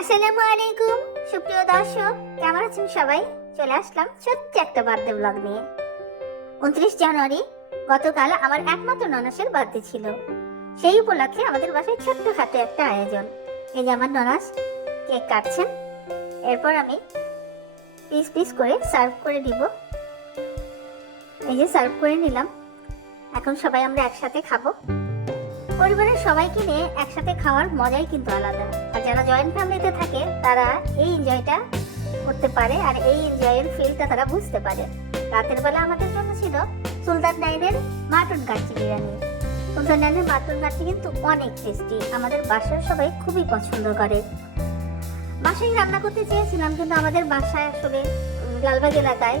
আসসালামু আলাইকুম সুপ্রিয় দর্শক, কেমন আছেন সবাই? চলে আসলাম ছোট্ট একটা বার্থডে ব্লগ নিয়ে। 29 জানুয়ারি গতকাল আমার একমাত্র ননাসের বার্থডে ছিল। সেই উপলক্ষে আমাদের বাসায় ছোট্টখাটো একটা আয়োজন। এই যে আমার ননাস কেক কাটছেন, এরপর আমি পিস পিস করে সার্ভ করে দিব। এই যে সার্ভ করে নিলাম, এখন সবাই আমরা একসাথে খাবো। পরিবারের সবাইকে নিয়ে একসাথে খাওয়ার মজাই কিন্তু আলাদা। আর যারা জয়েন্ট ফ্যামিলিতে থাকে তারা এই এনজয়টা করতে পারে আর এই এনজয়ের ফিলটা তারা বুঝতে পারে। রাতের বেলা আমাদের জন্য ছিল সুলতান ডাইনের মাটন কাচ্চি বিরিয়ানি। সুলতান ডাইনের মাটন কাচ্চি কিন্তু অনেক টেস্টি, আমাদের বাসার সবাই খুবই পছন্দ করে। বাসায় রান্না করতে চেয়েছিলাম, কিন্তু আমাদের বাসায় আসলে লালবাগ এলাকায়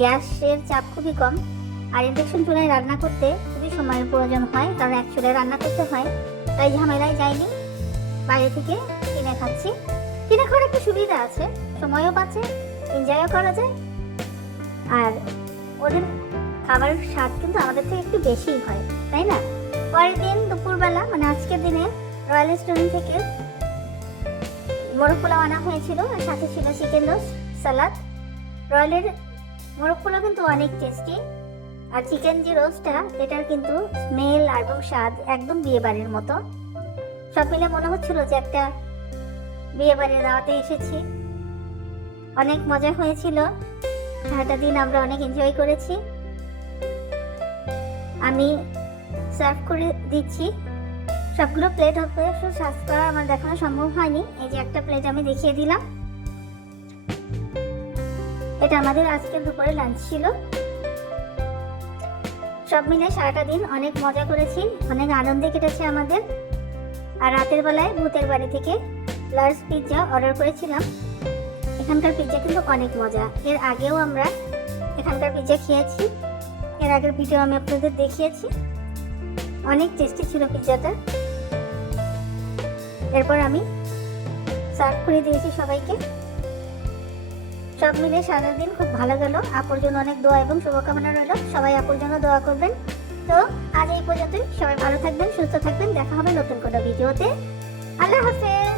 গ্যাসের চাপ খুবই কম, আর ইন্ডাকশন চুলায় রান্না করতে খুবই সময়ের প্রয়োজন হয়, কারণ এক চুলায় রান্না করতে হয়। তাই ঝামেলায় যাইনি, বাইরে থেকে কিনে খাচ্ছি। কিনে খাওয়ার একটা সুবিধা আছে, সময়ও বাঁচে, এনজয়ও করা যায়, আর ওদের খাবারের স্বাদ কিন্তু আমাদের থেকে একটু বেশিই হয়, তাই না? পরের দিন দুপুরবেলা, মানে আজকের দিনে রয়্যাল রেস্টুরেন্ট থেকে মোরগ পোলাও আনা হয়েছিল, আর সাথে ছিল চিকেন রোস্ট, সালাদ। রয়্যালের মোরগ পোলাও কিন্তু অনেক টেস্টি, আর চিকেন যে রোস্টটা এটার কিন্তু স্মেল এবং স্বাদ একদম বিয়ে বাড়ির মতো। সব মিলে মনে হচ্ছিল যে একটা বিয়ে বাড়ির দাওয়াতে এসেছি। অনেক মজা হয়েছিল, সারাটা দিন আমরা অনেক এনজয় করেছি। আমি সার্ভ করে দিচ্ছি, সবগুলো প্লেট হবে সার্ভ করা আমার দেখানো সম্ভব হয়নি। এই যে একটা প্লেট আমি দেখিয়ে দিলাম। এটা আমাদের আজকের দুপুরে লাঞ্চ ছিল। সব মিলে সারাটা দিন অনেক মজা করেছি, অনেক আনন্দে কেটেছে আমাদের। আর রাতের বেলায় ভূতের বাড়ি থেকে লার্জ পিৎজা অর্ডার করেছিলাম। এখানকার পিৎজা কিন্তু অনেক মজা, এর আগেও আমরা এখানকার পিৎজা খেয়েছি, এর আগের ভিডিও আমি আপনাদের দেখিয়েছি। অনেক টেস্টি ছিল পিৎজাটা। এরপর আমি সার্ভ করে দিয়েছি সবাইকে। সব মিলে সারাদিন খুব ভালো গেল। আপুর জন্য অনেক দোয়া এবং শুভকামনা রইল, সবাই আপুর জন্য দোয়া করবেন। তো আজ এই পর্যন্তই, সবাই ভালো থাকবেন, সুস্থ থাকবেন, দেখা হবে নতুন কোনো ভিডিওতে। আল্লাহ হাফেজ।